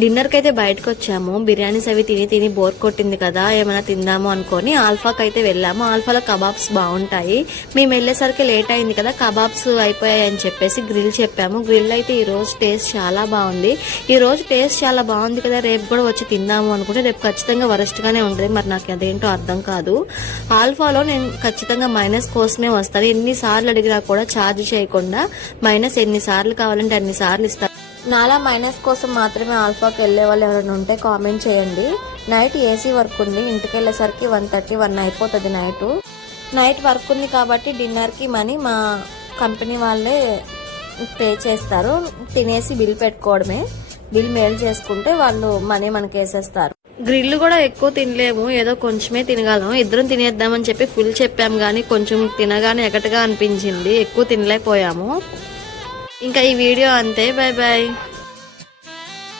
డిన్నర్కి అయితే బయటకు వచ్చాము. బిర్యానీస్ అవి తిని తిని బోర్ కొట్టింది కదా, ఏమైనా తిందాము అనుకొని ఆల్ఫాకి అయితే వెళ్ళాము. ఆల్ఫాలో కబాబ్స్ బాగుంటాయి. మేము వెళ్ళేసరికి లేట్ అయింది కదా, కబాబ్స్ అయిపోయాయి అని చెప్పేసి గ్రిల్ చెప్పాము. గ్రిల్ అయితే ఈ రోజు టేస్ట్ చాలా బాగుంది. ఈ రోజు టేస్ట్ చాలా బాగుంది కదా, రేపు కూడా వచ్చి తిందాము అనుకుంటే రేపు ఖచ్చితంగా వరస్ట్ గానే ఉంటుంది. మరి నాకు అదేంటో అర్థం కాదు. ఆల్ఫాలో నేను ఖచ్చితంగా మైనస్ కోసమే వస్తాను. ఎన్నిసార్లు అడిగినా కూడా ఛార్జ్ చేయకుండా మైనస్ ఎన్నిసార్లు కావాలంటే అన్నిసార్లు ఇస్తాను. నాలా మైనస్ కోసం మాత్రమే ఆల్ఫాకి వెళ్ళే వాళ్ళు ఎవరైనా ఉంటే కామెంట్ చేయండి. నైట్ ఏసీ వర్క్ ఉంది. ఇంటికి వెళ్ళేసరికి 1:30, 1 అయిపోతుంది నైట్ వర్క్ ఉంది కాబట్టి డిన్నర్కి మనీ మా కంపెనీ వాళ్ళే పే చేస్తారు. తినేసి బిల్ పెట్టుకోవడమే. బిల్ మెయిల్ చేసుకుంటే వాళ్ళు మనీ మనకి వేసేస్తారు. గ్రిల్ కూడా ఎక్కువ తినలేము, ఏదో కొంచెమే తినగలం. ఇద్దరం తినేద్దామని చెప్పి ఫుల్ చెప్పాము కానీ కొంచెం తినగానే ఎగటగా అనిపించింది, ఎక్కువ తినలేకపోయాము. ఇంకా ఈ వీడియో అంతే. Bye bye.